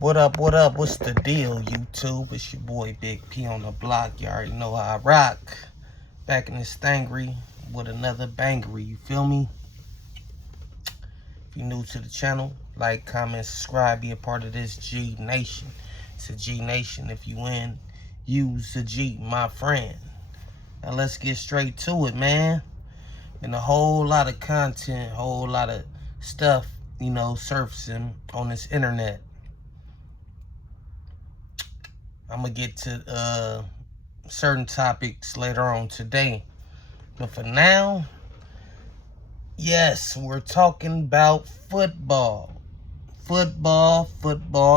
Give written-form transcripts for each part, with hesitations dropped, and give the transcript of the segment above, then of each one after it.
What up, what up? What's the deal, YouTube? It's your boy Big P on the block. You already know how I rock. Back in this thangery with another bangery, you feel me? If you're new to the channel, like, comment, subscribe, be a part of this G Nation. It's a G Nation. If you win, use the G, my friend. Now let's get straight to it, man. And a whole lot of content, whole lot of stuff, surfacing on this internet. I'm going to get to certain topics later on today. But for now, yes, we're talking about football. Football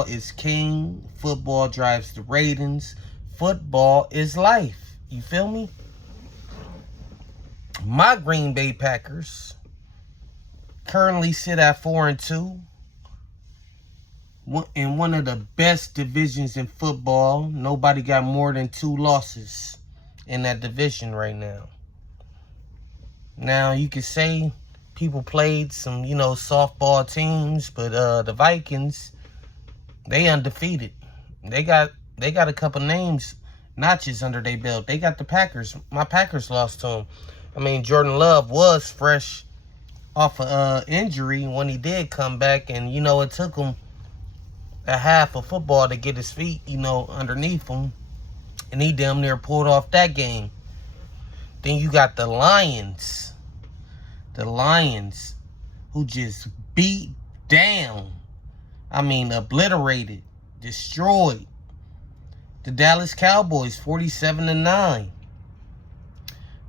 is king. Football drives the ratings. Football is life. You feel me? My Green Bay Packers currently sit at 4-2. In one of the best divisions in football. Nobody got more than 2 losses in that division right now. Now, you could say people played some, softball teams, but the Vikings, they undefeated. They got a couple notches under their belt. They got the Packers. My Packers lost to them. I mean, Jordan Love was fresh off of injury when he did come back, and, it took him a half of football to get his feet, underneath him. And he damn near pulled off that game. Then you got the Lions. The Lions, who just beat down, obliterated, destroyed the Dallas Cowboys 47-9.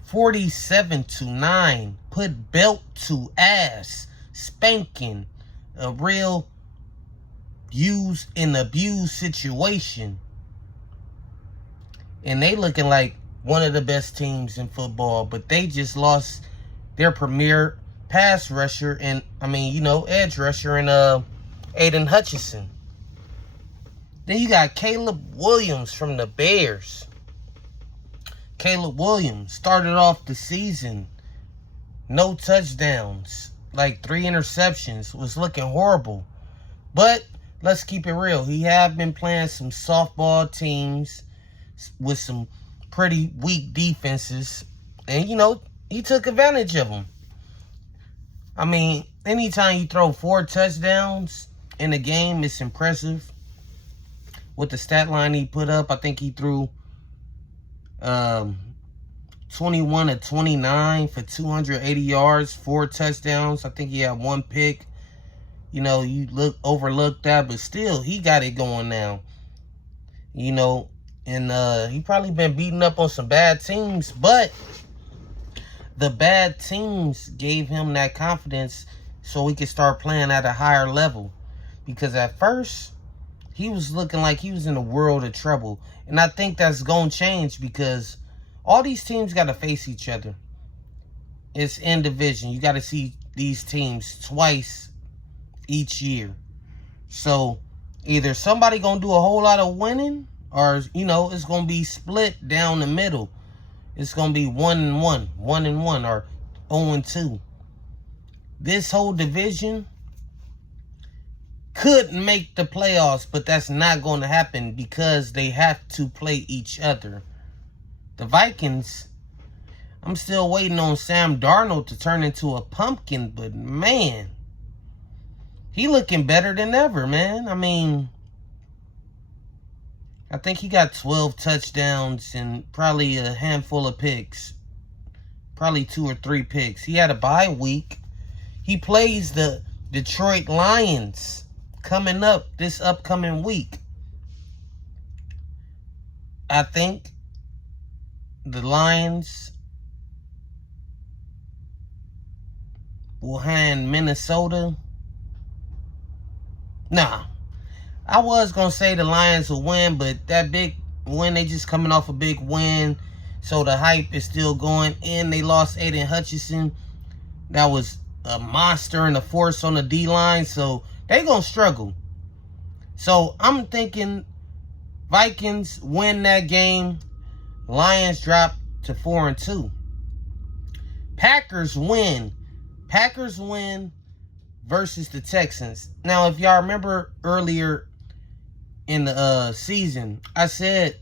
47-9. Put belt to ass. Spanking. A real use and abuse situation. And they looking like one of the best teams in football, but they just lost their premier pass rusher and edge rusher in Aiden Hutchinson. Then you got Caleb Williams from the Bears. Caleb Williams started off the season no touchdowns, like 3 interceptions, was looking horrible. But let's keep it real. He have been playing some softball teams with some pretty weak defenses. And, he took advantage of them. Anytime you throw 4 touchdowns in a game, it's impressive. With the stat line he put up, I think he threw 21 of 29 for 280 yards, 4 touchdowns. I think he had 1 pick. You overlooked that, but still, he got it going now. And he probably been beating up on some bad teams, but the bad teams gave him that confidence so he could start playing at a higher level. Because at first, he was looking like he was in a world of trouble. And I think that's going to change because all these teams got to face each other. It's in division. You got to see these teams twice each year. So either somebody going to do a whole lot of winning or, it's going to be split down the middle. It's going to be 1-1, 1-1, or 0-2. This whole division could make the playoffs, but that's not going to happen because they have to play each other. The Vikings, I'm still waiting on Sam Darnold to turn into a pumpkin, but man, he looking better than ever, man. I think he got 12 touchdowns and probably a handful of picks. Probably 2 or 3 picks. He had a bye week. He plays the Detroit Lions coming up this upcoming week. I think the Lions will hand Minnesota. Nah. I was going to say the Lions will win, but that big win, they just coming off a big win. So the hype is still going. And they lost Aiden Hutchinson. That was a monster and a force on the D-line. So they going to struggle. So I'm thinking Vikings win that game. Lions drop to 4-2. Packers win. versus the Texans. Now, if y'all remember earlier in the season. I said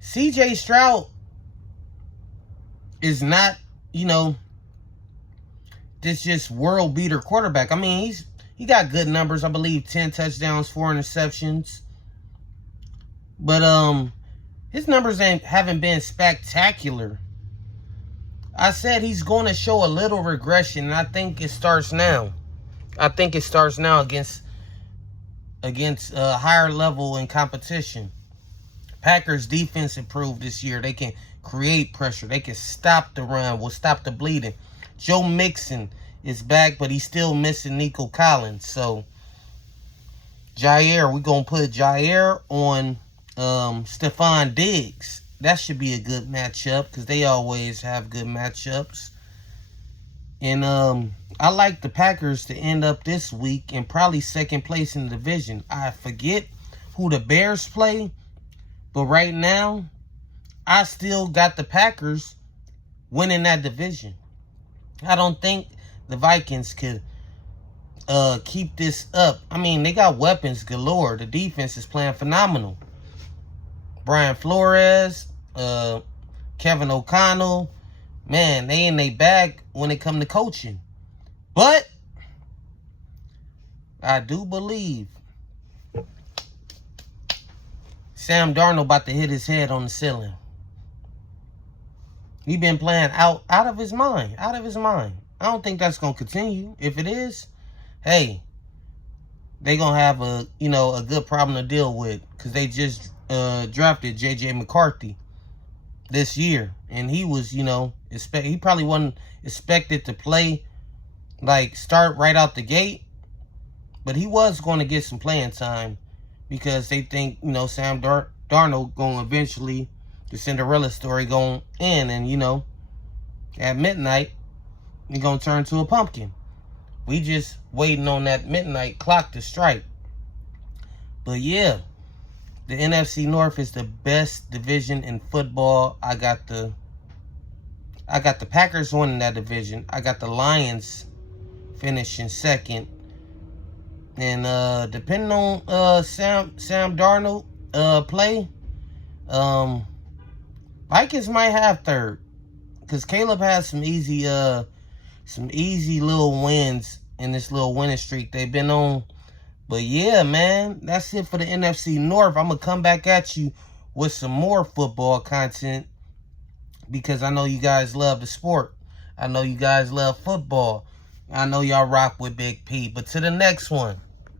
CJ Stroud is not, you know, this just world beater quarterback. I mean, he got good numbers. I believe 10 touchdowns, 4 interceptions. But his numbers haven't been spectacular. I said he's going to show a little regression, and I think it starts now. I think it starts now against a higher level in competition. Packers defense improved this year. They can create pressure. They can stop the run. Will stop the bleeding. Joe Mixon is back, but he's still missing Nico Collins. So Jair, we're gonna put Jair on Stephon Diggs. That should be a good matchup because they always have good matchups. And I like the Packers to end up this week in probably second place in the division. I forget who the Bears play, but right now, I still got the Packers winning that division. I don't think the Vikings could keep this up. I mean, they got weapons galore. The defense is playing phenomenal. Brian Flores, Kevin O'Connell, man, they in their bag when it come to coaching. But I do believe Sam Darnold about to hit his head on the ceiling. He been playing out of his mind. Out of his mind. I don't think that's going to continue. If it is, hey, they going to have a good problem to deal with because they just drafted J.J. McCarthy this year. And he was, he probably wasn't expected to play, start right out the gate. But he was going to get some playing time because they think, Sam Darnold going to eventually, the Cinderella story going in. And, at midnight, he's going to turn to a pumpkin. We just waiting on that midnight clock to strike. But, yeah, the NFC North is the best division in football. I got the Packers winning that division. I got the Lions finishing second. And depending on Sam Darnold play, Vikings might have third. Because Caleb has some easy little wins in this little winning streak they've been on. But yeah, man, that's it for the NFC North. I'm going to come back at you with some more football content because I know you guys love the sport. I know you guys love football. I know y'all rock with Big P. But to the next one.